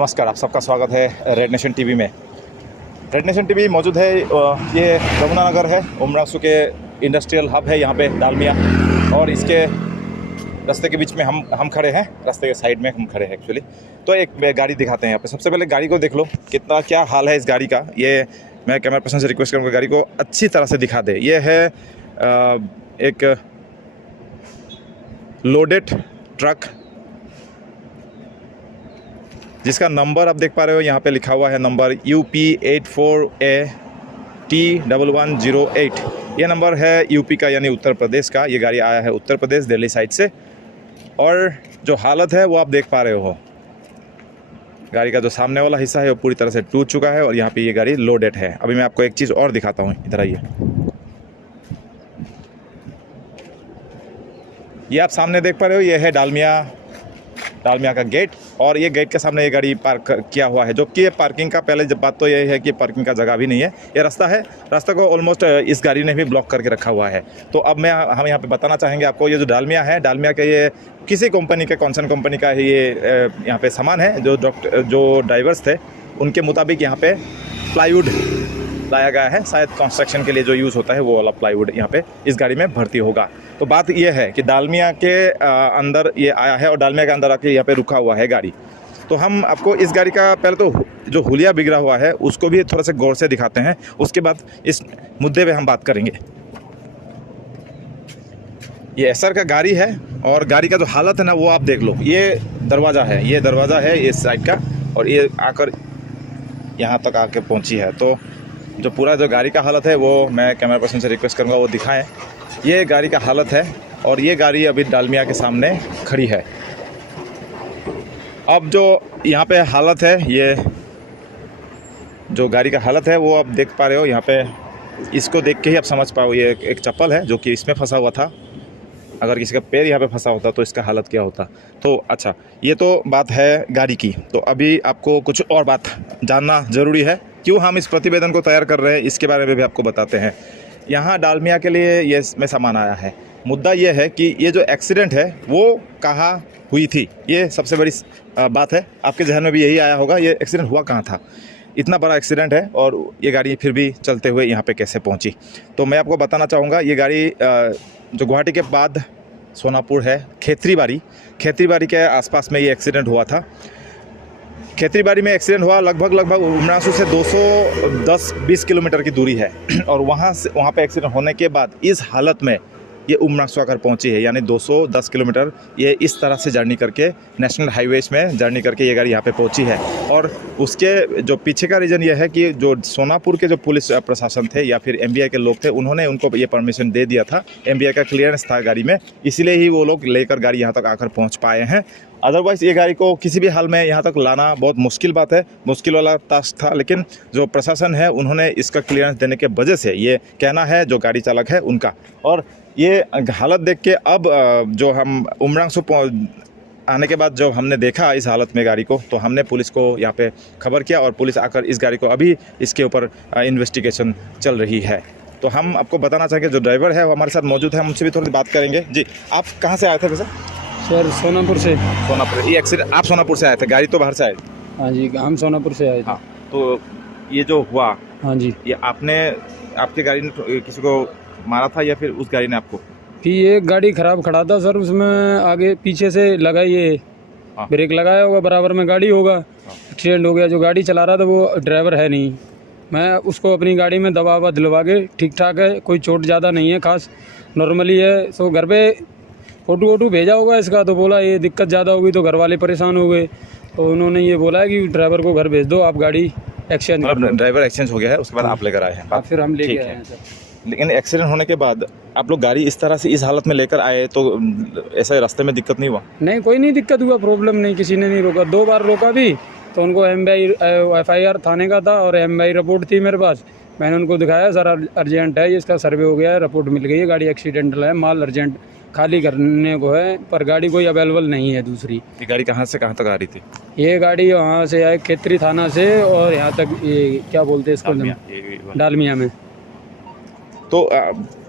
नमस्कार, आप सबका स्वागत है रेड नेशन टीवी में। रेड नेशन टीवी मौजूद है, ये यमुनानगर है, उमरासू के इंडस्ट्रियल हब है यहाँ पे डालमिया, और इसके रास्ते के बीच में हम खड़े हैं, रास्ते के साइड में हम खड़े हैं एक्चुअली। तो एक गाड़ी दिखाते हैं यहाँ पे। सबसे पहले गाड़ी को देख लो, कितना क्या हाल है इस गाड़ी का। ये मैं कैमरा पर्सन से रिक्वेस्ट करूँगा गाड़ी को अच्छी तरह से दिखा दे। ये है एक लोडेड ट्रक जिसका नंबर आप देख पा रहे हो, यहाँ पे लिखा हुआ है नंबर UP84AT1108। ये नंबर है यूपी का, यानी उत्तर प्रदेश का। ये गाड़ी आया है उत्तर प्रदेश, दिल्ली साइड से, और जो हालत है वो आप देख पा रहे हो। गाड़ी का जो सामने वाला हिस्सा है वो पूरी तरह से टूट चुका है, और यहाँ पे ये गाड़ी लोडेड है। अभी मैं आपको एक चीज़ और दिखाता हूँ, इधर आइए। ये आप सामने देख पा रहे हो, ये है डालमिया का गेट, और ये गेट के सामने ये गाड़ी पार्क किया हुआ है, जो कि पार्किंग का पहले जब बात तो ये है कि पार्किंग का जगह भी नहीं है। ये रास्ता है, रास्ते को ऑलमोस्ट इस गाड़ी ने भी ब्लॉक करके रखा हुआ है। तो अब हम यहाँ पे बताना चाहेंगे आपको, ये जो डालमिया है, डालमिया के ये किसी कंपनी के, कॉन्सर्न कंपनी का ये यहाँ पे सामान है। जो ड्राइवर्स थे उनके मुताबिक यहाँ पे प्लाईवुड लाया गया है, शायद कंस्ट्रक्शन के लिए जो यूज़ होता है वो वाला प्लाईवुड यहाँ पे इस गाड़ी में भर्ती होगा। तो बात ये है कि डालमिया के अंदर ये आया है, और डालमिया के अंदर आके यहाँ पे रुका हुआ है गाड़ी। तो हम आपको इस गाड़ी का पहले तो जो हुलिया बिगड़ा हुआ है उसको भी थोड़ा सा गौर से दिखाते हैं, उसके बाद इस मुद्दे पे हम बात करेंगे। ये एसर का गाड़ी है, और गाड़ी का जो हालत है ना वो आप देख लो। ये दरवाज़ा है इस साइड का, और ये आकर यहाँ तक आके पहुँची है। तो जो पूरा जो गाड़ी का हालत है वो मैं कैमरा पर्सन से रिक्वेस्ट करूँगा वो दिखाएं। ये गाड़ी का हालत है, और ये गाड़ी अभी डालमिया के सामने खड़ी है। अब जो यहाँ पे हालत है, ये जो गाड़ी का हालत है वो आप देख पा रहे हो। यहाँ पे इसको देख के ही आप समझ पाओ, ये एक चप्पल है जो कि इसमें फंसा हुआ था। अगर किसी का पैर यहाँ पे फंसा होता तो इसका हालत क्या होता। तो अच्छा, ये तो बात है गाड़ी की। तो अभी आपको कुछ और बात जानना ज़रूरी है। क्यों हम इस प्रतिवेदन को तैयार कर रहे हैं इसके बारे में भी आपको बताते हैं। यहाँ डालमिया के लिए ये इसमें सामान आया है। मुद्दा ये है कि ये जो एक्सीडेंट है वो कहाँ हुई थी, ये सबसे बड़ी बात है। आपके जहन में भी यही आया होगा, ये एक्सीडेंट हुआ कहाँ था। इतना बड़ा एक्सीडेंट है और ये गाड़ी फिर भी चलते हुए यहाँ पे कैसे पहुँची। तो मैं आपको बताना चाहूँगा, ये गाड़ी जो गुवाहाटी के बाद सोनापुर है, खेतरीबाड़ी के आसपास में ये एक्सीडेंट हुआ था। खेतरीबाड़ी में एक्सीडेंट हुआ, लगभग उमरासू से 210-20 किलोमीटर की दूरी है, और वहाँ पे एक्सीडेंट होने के बाद इस हालत में ये उमरासू आकर पहुंची है। यानी 210 किलोमीटर ये इस तरह से जर्नी करके, नेशनल हाईवेज में जर्नी करके ये गाड़ी यहाँ पे पहुंची है। और उसके जो पीछे का रीज़न ये है कि जो सोनापुर के जो पुलिस प्रशासन थे या फिर एमबीआई के लोग थे, उन्होंने उनको ये परमिशन दे दिया था। एमबीआई का क्लियरेंस था गाड़ी में, इसीलिए ही वो लोग लेकर गाड़ी यहाँ तक आकर पहुँच पाए हैं। अदरवाइज़ ये गाड़ी को किसी भी हाल में यहाँ तक लाना बहुत मुश्किल बात है, मुश्किल वाला टास्क था। लेकिन जो प्रशासन है उन्होंने इसका क्लियरेंस देने के वजह से, ये कहना है जो गाड़ी चालक है उनका। और ये हालत देख के अब जो हम उमरासू आने के बाद जब हमने देखा इस हालत में गाड़ी को, तो हमने पुलिस को यहाँ पे खबर किया, और पुलिस आकर इस गाड़ी को, अभी इसके ऊपर इन्वेस्टिगेशन चल रही है। तो हम आपको बताना चाहेंगे, जो ड्राइवर है वो हमारे साथ मौजूद है, हमसे भी थोड़ी बात करेंगे। जी, आप कहाँ से आए थे वैसे? सर सोनापुर से। ये एक्सीडेंट आप सोनापुर से आए थे, गाड़ी तो बाहर से आए? हाँ जी, हम सोनापुर से आए थे। हाँ, तो ये जो हुआ, हाँ जी, ये आपकी गाड़ी ने किसी को मारा था या फिर उस गाड़ी ने आपको? फिर ये गाड़ी खराब खड़ा था सर, उसमें आगे पीछे से लगा, ये ब्रेक लगाया होगा, बराबर में गाड़ी होगा, एक्सीडेंट हो गया। जो गाड़ी चला रहा था वो ड्राइवर है नहीं, मैं उसको अपनी गाड़ी में दवा दिलवा के ठीक ठाक है, कोई चोट ज़्यादा नहीं है, खास नॉर्मली है। सो घर पे फोटो भेजा होगा इसका, तो बोला ये दिक्कत ज़्यादा होगी तो घर वाले परेशान हो गए, तो उन्होंने ये बोला है कि ड्राइवर को घर भेज दो, आप गाड़ी एक्सचेंज। ड्राइवर एक्सचेंज हो गया है, उसके बाद आप लेकर आए हैं? फिर हम लेके आए हैं सर। लेकिन एक्सीडेंट होने के बाद आप लोग गाड़ी इस तरह से इस हालत में लेकर आए, तो ऐसा रास्ते में दिक्कत नहीं हुआ? नहीं, कोई नहीं दिक्कत हुआ, प्रॉब्लम नहीं, किसी ने नहीं रोका। 2 बार रोका भी, तो उनको FIR थाने का था और MI रिपोर्ट थी मेरे पास। मैंने उनको दिखाया, सर अर्जेंट है, इसका सर्वे हो गया है, रिपोर्ट मिल गई है, गाड़ी एक्सीडेंटल है, माल अर्जेंट खाली करने को है, पर गाड़ी कोई अवेलेबल नहीं है दूसरी। ये गाड़ी कहाँ से कहाँ तक आ रही थी? ये गाड़ी वहाँ से आए खेतरी थाना से, और यहाँ तक ये क्या बोलते हैं इसको, डालमिया में। तो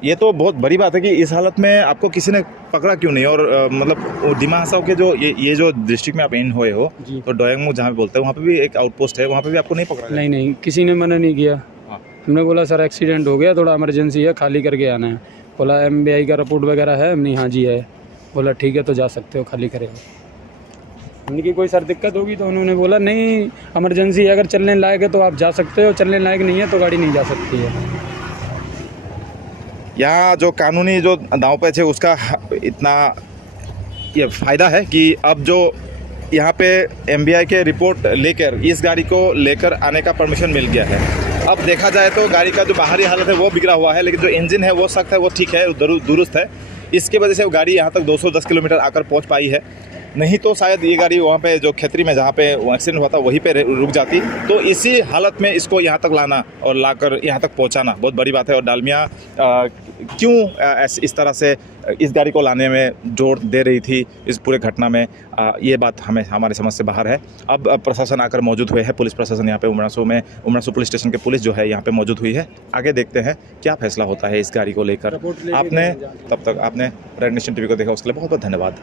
ये तो बहुत बड़ी बात है कि इस हालत में आपको किसी ने पकड़ा क्यों नहीं। और मतलब डिमा हसाओ के जो ये जो डिस्ट्रिक्ट में आप इन हुए हो, जी। तो डोयंगमू जहाँ पे बोलते हैं वहाँ पे भी एक आउटपोस्ट है, वहाँ पे भी आपको नहीं पकड़ा? नहीं नहीं, किसी ने मना नहीं किया। हाँ। हमने बोला सर एक्सीडेंट हो गया, थोड़ा इमरजेंसी है, खाली करके आना है। बोला MBI का रिपोर्ट वगैरह है? हमने हाँ जी है। बोला ठीक है तो जा सकते हो, खाली करेगा। हमने की कोई सर दिक्कत होगी, तो उन्होंने बोला नहीं इमरजेंसी है, अगर चलने लायक है तो आप जा सकते हो, चलने लायक नहीं है तो गाड़ी नहीं जा सकती है। यहाँ जो कानूनी जो दांव पेच है उसका इतना ये फ़ायदा है कि अब जो यहाँ पे MBI के रिपोर्ट लेकर इस गाड़ी को लेकर आने का परमिशन मिल गया है। अब देखा जाए तो गाड़ी का जो बाहरी हालत है वो बिगड़ा हुआ है, लेकिन जो इंजन है वो सख्त है, वो ठीक है, दुरुस्त है। इसके वजह से वो गाड़ी यहाँ तक 210 किलोमीटर आकर पहुँच पाई है। नहीं तो शायद ये गाड़ी वहाँ पे जो खेतरी में जहाँ पे एक्सीडेंट हुआ था वहीं पे रुक जाती। तो इसी हालत में इसको यहाँ तक लाना और लाकर यहाँ तक पहुँचाना बहुत बड़ी बात है। और डालमिया क्यों इस तरह से इस गाड़ी को लाने में जोर दे रही थी इस पूरे घटना में, ये बात हमारे समझ से बाहर है। अब प्रशासन आकर मौजूद हुए हैं, पुलिस प्रशासन यहाँ पे उमरासू पुलिस स्टेशन के पुलिस जो है यहाँ पे मौजूद हुई है। आगे देखते हैं क्या फैसला होता है इस गाड़ी को लेकर। आपने तब तक आपने रेड नेशन TV को देखा, उसके लिए बहुत बहुत धन्यवाद।